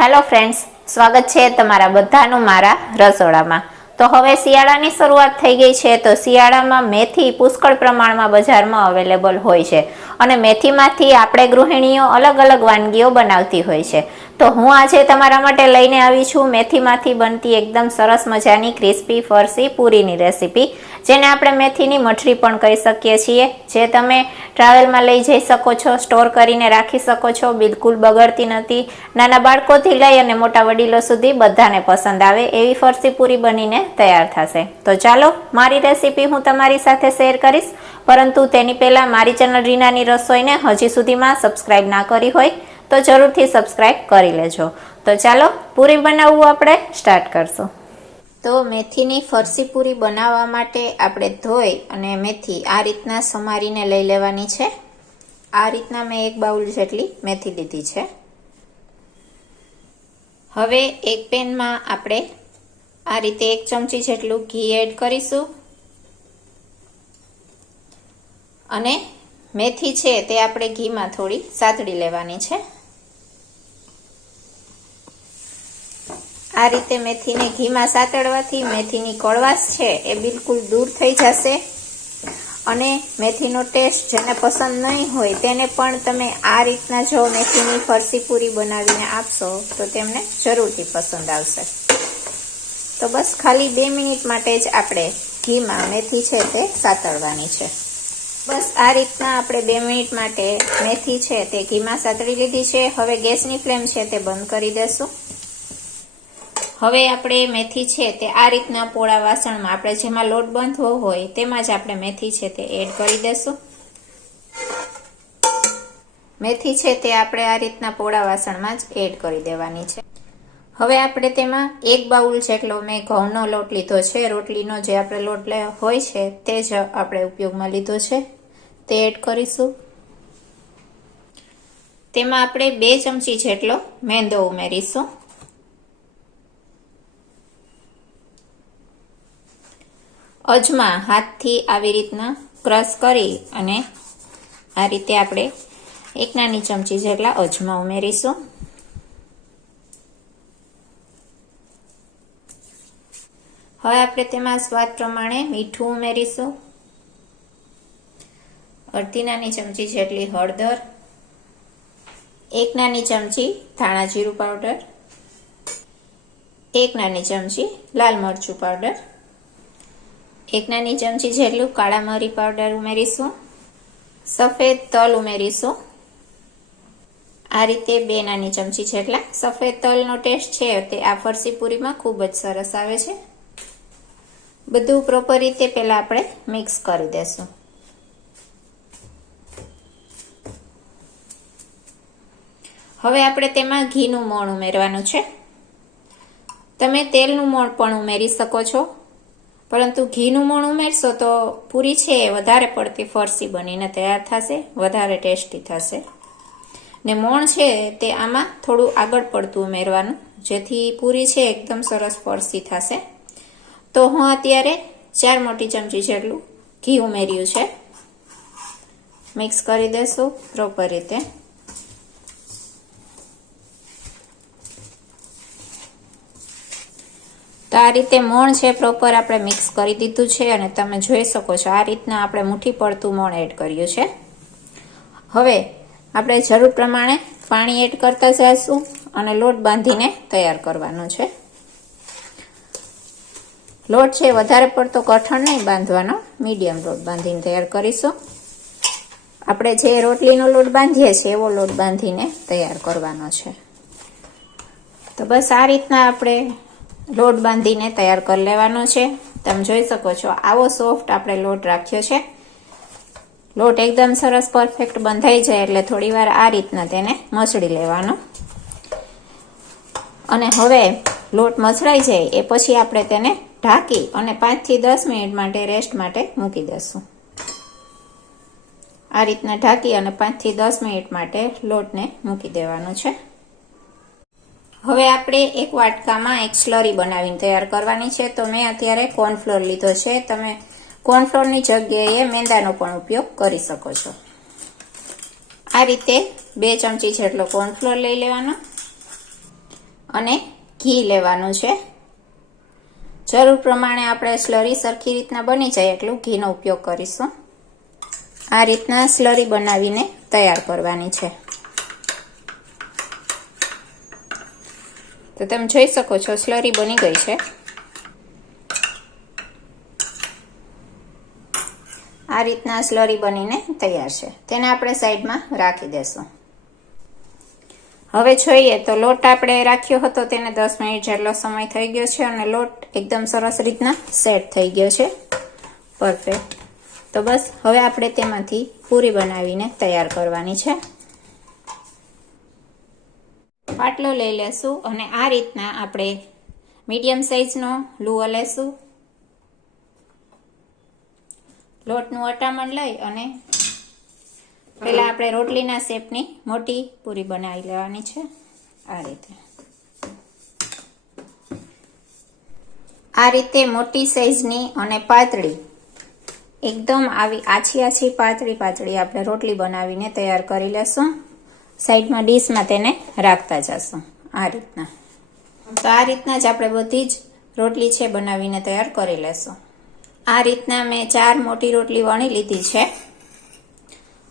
Hello friends સ્વાગત છે તમારા બધાનું મારા રસોડામાં. તો હવે શિયાળાની શરૂઆત થઈ ગઈ છે. તો શિયાળામાં મેથી પુષ્કળ પ્રમાણમાં બજારમાં અવેલેબલ હોય છે. અને મેથીમાંથી આપણે ગૃહિણીઓ અલગ અલગ વાનગીઓ બનાવતી હોય છે. તો હું આજે તમારા માટે લઈને આવી છું મેથીમાંથી બનતી એકદમ સરસ મજાની ક્રિસ્પી, ફરસી, પૂરીની રેસીપી, જેને આપણે મેથીની મઠરી પણ કહી શકીએ છીએ, જે તમે ટ્રાવેલમાં લઈ જઈ શકો છો, સ્ટોર કરીને રાખી શકો છો, બિલકુલ બગડતી નથી. નાના બાળકોથી લઈ અને મોટા વડીલો સુધી બધાને પસંદ આવે એવી ફરસી પૂરી બનીને તૈયાર થશે. તો ચાલો, મારી રેસીપી હું તમારી સાથે શેર કરીશ. પરંતુ તેની પહેલાં મારી ચેનલ રીનાની રસોઈને હજી સુધીમાં સબસ્ક્રાઇબ ના કરી હોય તો જરૂરથી સબસ્ક્રાઇબ કરી લેજો. તો ચાલો, પૂરી બનાવવું આપણે સ્ટાર્ટ કરશું. તો મેથીની ફરસી પૂરી બનાવવા માટે આપણે ધોઈ અને મેથી આ રીતના સમારીને લઈ લેવાની છે. આ રીતના મેં એક બાઉલ જેટલી મેથી લીધી છે. હવે એક પેનમાં આપણે આ રીતે એક ચમચી જેટલું ઘી એડ કરીશું. અને મેથી છે તે આપણે ઘીમાં થોડી સાતડી લેવાની છે. આ રીતે મેથીને ઘીમાં સાતડવાથી મેથીની કડવાશ છે એ બિલકુલ દૂર થઈ જશે અને મેથીનો ટેસ્ટ જેને પસંદ નહીં હોય તેને પણ તમે આ રીતના જો મેથીની ફરસી પૂરી બનાવીને આપશો તો તેમને જરૂરથી પસંદ આવશે. તો બસ ખાલી બે મિનિટ માટે જ આપણે ઘીમાં મેથી છે તે સાતળવાની છે. બસ આ રીતના આપણે બે મિનિટ માટે મેથી છે તે ઘીમાં સાતળી લીધી છે. હવે ગેસની ફ્લેમ છે તે બંધ કરી દેશું. હવે આપણે મેથી છે તે આ રીતના પોળા વાસણમાં આપણે જેમાં લોટ બંધવો હોય તેમાં જ આપણે મેથી છે તે એડ કરી દેશું. મેથી છે તે આપણે આ રીતના પોળા વાસણમાં જ એડ કરી દેવાની છે. હવે આપણે તેમાં એક બાઉલ જેટલો મેં ઘઉંનો લોટ લીધો છે. રોટલીનો જે આપણે લોટ હોય છે તે જ આપણે ઉપયોગમાં લીધો છે. તે એડ કરીશું. તેમાં આપણે બે ચમચી જેટલો મેંદો ઉમેરીશું. અજમા હાથથી આવી રીતના ક્રશ કરી અને આ રીતે આપણે એક નાની ચમચી જેટલા અજમા ઉમેરીશું. હવે આપણે તેમાં સ્વાદ પ્રમાણે મીઠું ઉમેરીશું. અડધી નાની ચમચી જેટલી હળદર, એક નાની ચમચી ધાણા જીરું પાવડર, એક નાની ચમચી લાલ મરચું પાવડર, એક નાની ચમચી જેટલું કાળા મરી પાવડર ઉમેરીશું, સફેદ તલ ઉમેરીશું. આ રીતે બે નાની ચમચી જેટલા સફેદ તલનો ટેસ્ટ છે તે આ ફરસી પૂરીમાં ખૂબ જ સરસ આવે છે. બધું પ્રોપર રીતે પહેલાં આપણે મિક્સ કરી દેશું. હવે આપણે તેમાં ઘીનું મોણ ઉમેરવાનું છે. તમે તેલનું મોણ પણ ઉમેરી શકો છો. પરંતુ ઘીનું મોણ ઉમેરશો તો પૂરી છે એ વધારે પડતી ફરસી બનીને તૈયાર થશે, વધારે ટેસ્ટી થશે. ને મોણ છે તે આમાં થોડું આગળ પડતું ઉમેરવાનું, જેથી પૂરી છે એકદમ સરસ ફરસી થશે. તો હું અત્યારે ચાર મોટી ચમચી જેટલું ઘી ઉમેર્યું છે. મિક્સ કરી દેશું પ્રોપર રીતે. આ રીતે મોણ છે પ્રોપર આપણે મિક્સ કરી દીધું છે અને તમે જોઈ શકો છો આ રીતના આપણે મુઠ્ઠી પડતું મોણ એડ કર્યું છે. હવે આપણે જરૂર પ્રમાણે પાણી એડ કરતા જઈશું અને લોટ બાંધીને તૈયાર કરવાનો છે. લોટ છે વધારે પડતો કઠણ નહીં, બાંધવાનો. મીડિયમ લોટ બાંધીને તૈયાર કરીશું. આપણે જે રોટલીનો લોટ બાંધીએ છીએ, એવો લોટ બાંધીને તૈયાર કરવાનો છે. તો બસ આ રીતના આપણે લોટ બાંધીને તૈયાર કરી લેવાનો છે. તમે જોઈ શકો છો, આવો સોફ્ટ આપણે લોટ રાખ્યો છે. લોટ એકદમ સરસ પરફેક્ટ બંધાઈ જાય એટલે થોડી વાર આ રીતના તેને મસળી લેવાનો. અને હવે લોટ મસળાઈ જાય એ પછી આપણે તેને ઢાંકી અને પાંચથી દસ મિનિટ માટે રેસ્ટ માટે મૂકી દઈશું. આ રીતના ઢાંકી અને પાંચથી દસ મિનિટ માટે લોટને મૂકી દેવાનો છે. હવે આપણે એક વાટકામાં એક સ્લરી બનાવીને તૈયાર કરવાની છે. તો મેં અત્યારે કોર્નફ્લોર લીધો છે. તમે કોર્નફ્લોરની જગ્યાએ મેંદાનો પણ ઉપયોગ કરી શકો છો. આ રીતે બે ચમચી જેટલો કોર્નફ્લોર લઈ લેવાનો અને ઘી લેવાનું છે. જરૂર પ્રમાણે આપણે સ્લરી સરખી રીતના બની જાય એટલું ઘીનો ઉપયોગ કરીશું. આ રીતના સ્લરી બનાવીને તૈયાર કરવાની છે. તો તમે જોઈ શકો છો સ્લરી બની ગઈ છે. આ રીતના સ્લરી બનીને તૈયાર છે. તેને આપણે સાઈડમાં રાખી દેશું. હવે જોઈએ તો લોટ આપણે રાખ્યો હતો તેને દસ મિનિટ જેટલો સમય થઈ ગયો છે અને લોટ એકદમ સરસ રીતના સેટ થઈ ગયો છે. પરફેક્ટ તો બસ, હવે આપણે તેમાંથી પૂરી બનાવીને તૈયાર કરવાની છે. પાટલો લઈ લેશું અને આ રીતના આપણે મીડિયમ સાઈઝનો લુઓ લેશું. લોટનું અટામણ લઈ અને પહેલાં આપણે રોટલીના શેપની મોટી પૂરી બનાવી લેવાની છે. આ રીતે. આ રીતે મોટી સાઈઝની અને પાતળી, એકદમ આવી આછી આછી પાતળી પાતળી આપણે રોટલી બનાવીને તૈયાર કરી લેશું. સાઈડમાં ડીશમાં તેને રાખતા જશું. આ રીતના. તો આ રીતના જ આપણે બધી જ રોટલી છે બનાવીને તૈયાર કરી લેશું. આ રીતના મેં ચાર મોટી રોટલી વણી લીધી છે.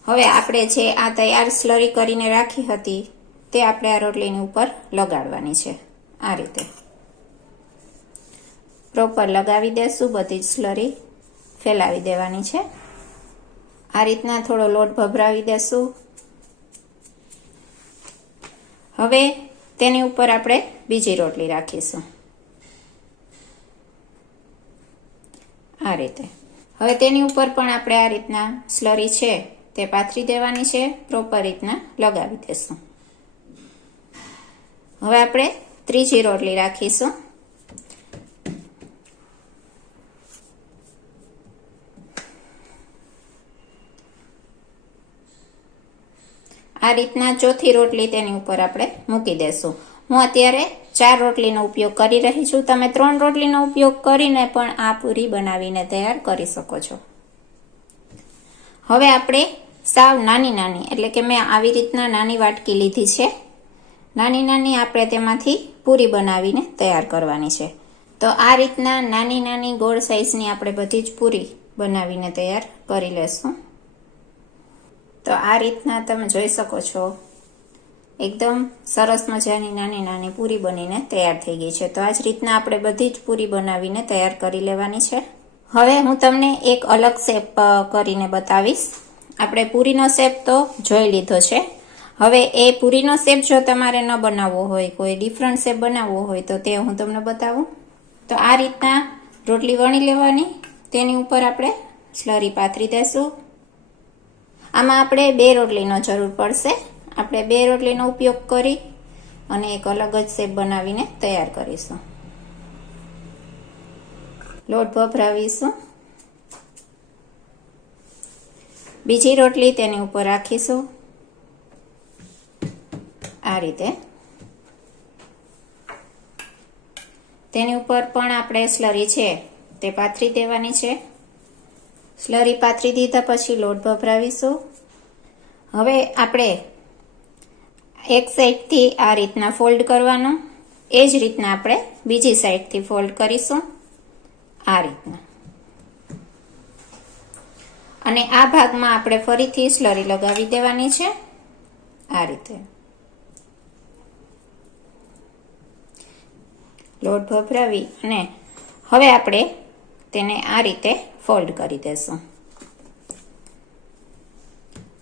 હવે આપણે જે આ તૈયાર સ્લરી કરીને રાખી હતી, તે આપણે આ રોટલીની ઉપર લગાડવાની છે. આ રીતે. પ્રોપર લગાવી દેશું, બધી જ સ્લરી ફેલાવી દેવાની છે. આ રીતના થોડો લોટ ભભરાવી દેશું. હવે તેની ઉપર આપણે બીજી રોટલી રાખીશું. આ રીતે. હવે તેની ઉપર પણ આપણે આ રીતના સ્લરી છે તે પાથરી દેવાની છે પ્રોપર રીતના લગાવી દેશું. હવે આપણે ત્રીજી રોટલી રાખીશું. આ રીતના ચોથી રોટલી તેની ઉપર આપણે મૂકી દેશું. હું અત્યારે ચાર રોટલીનો ઉપયોગ કરી રહી છું. તમે ત્રણ રોટલીનો ઉપયોગ કરીને પણ આ પૂરી બનાવીને તૈયાર કરી શકો છો. હવે આપણે સાવ નાની નાની, એટલે કે મેં આવી રીતના નાની વાટકી લીધી છે. નાની નાની આપણે તેમાંથી પૂરી બનાવીને તૈયાર કરવાની છે. તો આ રીતના નાની નાની ગોળ સાઈઝની આપણે બધી જ પૂરી બનાવીને તૈયાર કરી લેશું. તો આ રીતના તમે જોઈ શકો છો. એકદમ સરસ મજાની નાની નાની પૂરી બનીને તૈયાર થઈ ગઈ છે. તો આ જ રીતના આપણે બધી જ પૂરી બનાવીને તૈયાર કરી લેવાની છે. હવે હું તમને એક અલગ શેપ કરીને બતાવીશ. આપણે પૂરીનો શેપ તો જોઈ લીધો છે. હવે એ પૂરીનો શેપ જો તમારે ન બનાવવો હોય, કોઈ ડિફરન્ટ શેપ બનાવવો હોય, તો તે હું તમને બતાવું. તો આ રીતના રોટલી વણી લેવાની. તેની ઉપર આપણે સ્લરી પાથરી દેશું. આમાં આપણે બે રોટલીનો જરૂર પડશે. આપણે બે રોટલીનો ઉપયોગ કરી અને એક અલગ જ શેપ બનાવીને તૈયાર કરીશું. લોટ ભભરાવીશું. બીજી રોટલી તેની ઉપર રાખીશું. આ રીતે. તેની ઉપર પણ આપણે સ્લરી છે તે પાથરી દેવાની છે. સ્લરી પાથરી દીધા પછી લોટ ભભરાવીશું. હવે આપણે એક સાઈડથી આ રીતના ફોલ્ડ કરવાનું, એ જ રીતના આપણે બીજી સાઈડથી ફોલ્ડ કરીશું, આ રીતના. અને આ ભાગમાં આપણે ફરીથી સ્લરી લગાવી દેવાની છે, આ રીતે. લોટ ભભરાવી અને હવે આપણે તેને આ રીતે ફોલ્ડ કરી દેશું.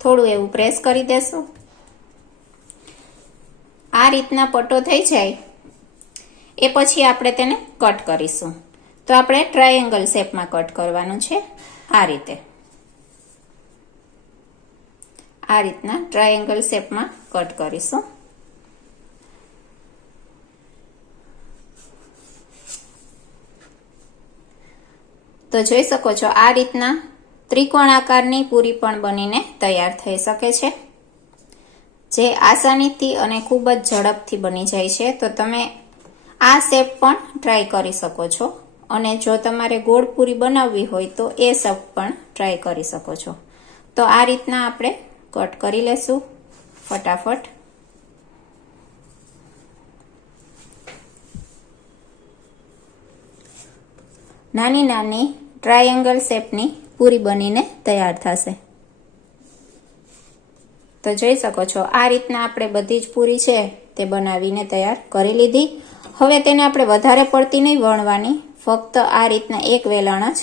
થોડું એવું પ્રેસ કરી દેશું. આ રીતના પટ્ટો થઈ જાય. એ પછી આપણે તેને કટ કરીશું. તો આપણે ટ્રાયેંગલ શેપમાં કટ કરવાનું છે આ રીતે. આ રીતના ટ્રાયેંગલ શેપમાં કટ કરીશું. તો જોઈ શકો છો આ રીતના ત્રિકોણ આકારની પૂરી પણ બનીને તૈયાર થઈ શકે છે. જે આસાનીથી અને ખૂબ જ ઝડપથી બની જાય છે, તો તમે આ શેપ પણ ટ્રાય કરી શકો છો. અને જો તમારે ગોળ પૂરી બનાવવી હોય, તો એ શેપ પણ ટ્રાય કરી શકો છો. તો આ રીતના આપણે કટ કરી લેશું. ફટાફટ. નાની નાની ટ્રાયેંગલ શેપની પૂરી બનીને તૈયાર થશે. તો જોઈ શકો છો, આ રીતના આપણે બધી જ પૂરી છે તે બનાવીને તૈયાર કરી લીધી. હવે તેને આપણે વધારે પડતી નહીં વણવાની, ફક્ત આ રીતના એક વેલણ જ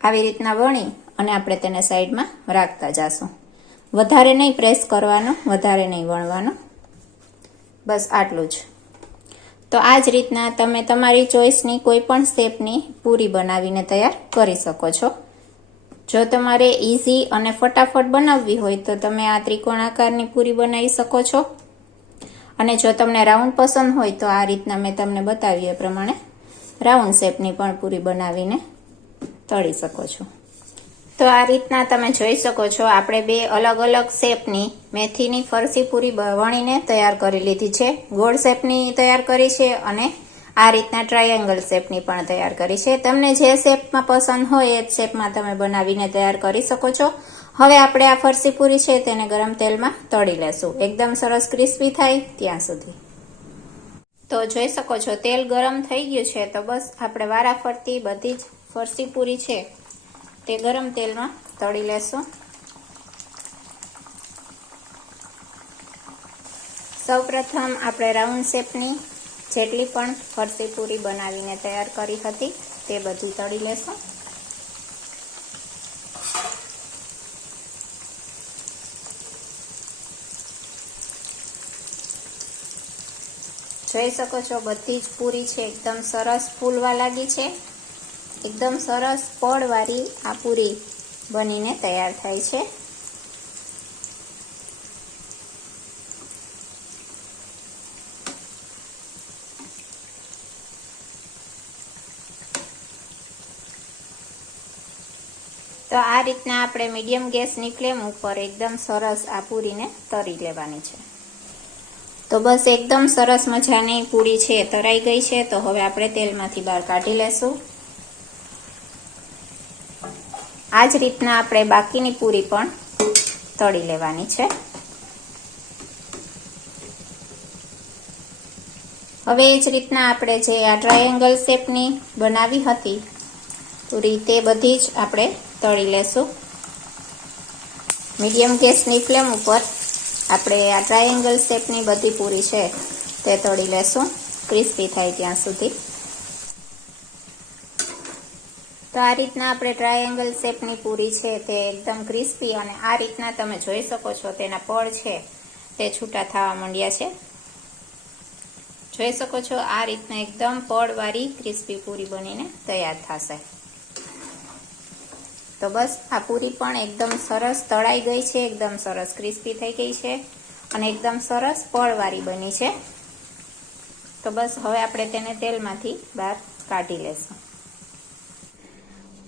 આવી રીતના વણી અને આપણે તેને સાઈડમાં રાખતા જાશું. વધારે નહીં પ્રેસ કરવાનો, વધારે નહીં વણવાનો. બસ આટલું જ. તો આ જ રીતના તમે તમારી ચોઈસની કોઈ પણ શેપની પૂરી બનાવીને તૈયાર કરી શકો છો. જો તમારે ઇઝી અને ફટાફટ બનાવવી હોય તો તમે આ ત્રિકોણાકારની પૂરી બનાવી શકો છો. અને જો તમને રાઉન્ડ પસંદ હોય તો આ રીતના મેં તમને બતાવી એ પ્રમાણે રાઉન્ડ શેપની પણ પૂરી બનાવીને તળી શકો છો. તો આ રીતના તમે જોઈ શકો છો, આપણે બે અલગ અલગ શેપની મેથીની ફરસી પૂરી વણીને તૈયાર કરી લીધી છે. ગોળ શેપની તૈયાર કરી છે અને આ રીતના ટ્રાયેંગલ શેપની પણ તૈયાર કરી છે. તમને જે શેપમાં પસંદ હોય એ શેપમાં તમે બનાવીને તૈયાર કરી શકો છો. હવે આપણે આ ફરસી પૂરી છે તેને ગરમ તેલમાં તળી લેશું. એકદમ સરસ ક્રિસ્પી થાય ત્યાં સુધી. તો જોઈ શકો છો, તેલ ગરમ થઈ ગયું છે. તો બસ આપણે વારાફરતી બધી જ ફરસી પૂરી છે તે ગરમ તેલમાં તળી લેશું. સૌપ્રથમ આપણે રાઉન્ડ શેપની જેટલી પણ ફરસી પૂરી બનાવીને તૈયાર કરી હતી તે બધી તળી લેશું. જોઈ શકો છો બધી જ પૂરી છે, એકદમ સરસ ફૂલવા લાગી છે. એકદમ સરસ પડવાળી આ પૂરી બનીને તૈયાર થાય છે. તો આ રીતના આપણે મીડિયમ ગેસની ફ્લેમ ઉપર એકદમ સરસ આ પૂરીને તરી લેવાની છે. તો બસ એકદમ સરસ મજાની પૂરી છે, તરાઈ ગઈ છે, તો હવે આપણે તેલમાંથી બહાર કાઢી લેશું. આ જ રીતના આપણે બાકીની પૂરી પણ તળી લેવાની છે. હવે એ જ રીતના આપણે જે આ ટ્રાયેંગલ શેપની બનાવી હતી પૂરી તે બધી જ આપણે તળી લેશું. મીડિયમ ગેસની ફ્લેમ ઉપર આપણે આ ટ્રાયેંગલ શેપની બધી પૂરી છે તે તળી લેશું. ક્રિસ્પી થાય ત્યાં સુધી. તો આ રીતના આપણે ટ્રાયેંગલ શેપની પૂરી છે તે એકદમ ક્રિસ્પી અને આ રીતના તમે જોઈ શકો છો તેના પળ છે તે છૂટા થવા માંડ્યા છે. જોઈ શકો છો આ રીતના એકદમ પડવાળી ક્રિસ્પી પૂરી બનીને તૈયાર થશે. તો બસ, આ પૂરી પણ એકદમ સરસ તળાઈ ગઈ છે, એકદમ સરસ ક્રિસ્પી થઈ ગઈ છે અને એકદમ સરસ પળવાળી બની છે. તો બસ, હવે આપણે તેને તેલમાંથી બહાર કાઢી લેશું.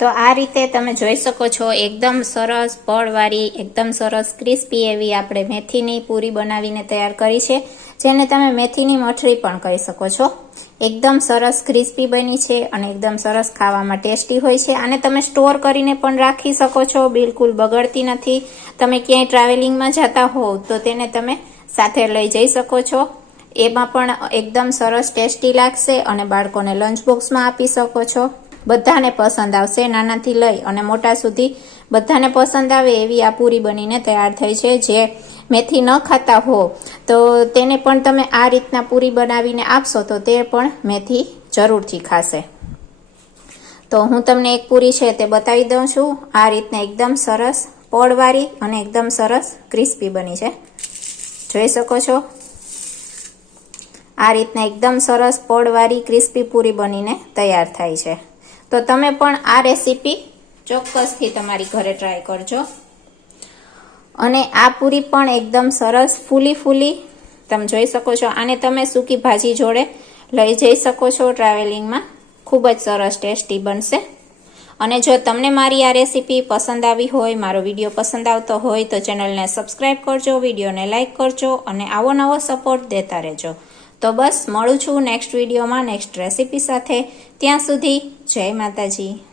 તો આ રીતે તમે જોઈ શકો છો, એકદમ સરસ પળવાળી, એકદમ સરસ ક્રિસ્પી એવી આપણે મેથીની પૂરી બનાવીને તૈયાર કરી છે, જેને તમે મેથીની મઠરી પણ કહી શકો છો. એકદમ સરસ ક્રિસ્પી બની છે અને એકદમ સરસ ખાવામાં ટેસ્ટી હોય છે આને તમે સ્ટોર કરીને પણ રાખી શકો છો, બિલકુલ બગડતી નથી. તમે ક્યાંય ટ્રાવેલિંગમાં જતા હોવ તો તેને તમે સાથે લઈ જઈ શકો છો. એમાં પણ એકદમ સરસ ટેસ્ટી લાગશે અને બાળકોને લંચ બોક્સમાં આપી શકો છો. બધાને પસંદ આવશે, નાનાથી લઈ અને મોટા સુધી બધાને પસંદ આવે એવી આ પૂરી બનીને તૈયાર થઈ છે, જે મેથી ન ખાતા હો. તો તેને પણ તમે આ રીતના પૂરી બનાવીને આપશો તો તે પણ મેથી જરૂરથી ખાશે. તો હું તમને એક પૂરી છે તે બતાવી દઉં છું. આ રીતના એકદમ સરસ પોળવાળી અને એકદમ સરસ ક્રિસ્પી બની છે. જોઈ શકો છો? આ રીતના એકદમ સરસ પોળવાળી ક્રિસ્પી પૂરી બનીને તૈયાર થાય છે. તો તમે પણ આ રેસીપી ચોક્કસથી તમારી ઘરે ટ્રાય કરજો. અને આ પૂરી પણ એકદમ સરસ ફૂલી ફૂલી તમે જોઈ શકો છો. આને તમે સૂકી ભાજી જોડે લઈ જઈ શકો છો. ટ્રાવેલિંગમાં ખૂબ જ સરસ ટેસ્ટી બનશે. અને જો તમને મારી આ રેસીપી પસંદ આવી હોય, મારો વીડિયો પસંદ આવતો હોય, તો ચેનલને સબસ્ક્રાઈબ કરજો, વિડીયોને લાઇક કરજો અને આવો નવો સપોર્ટ દેતા રહેજો. તો બસ, મળું છું નેક્સ્ટ વિડીયોમાં નેક્સ્ટ રેસીપી સાથે. ત્યાં સુધી જય માતાજી.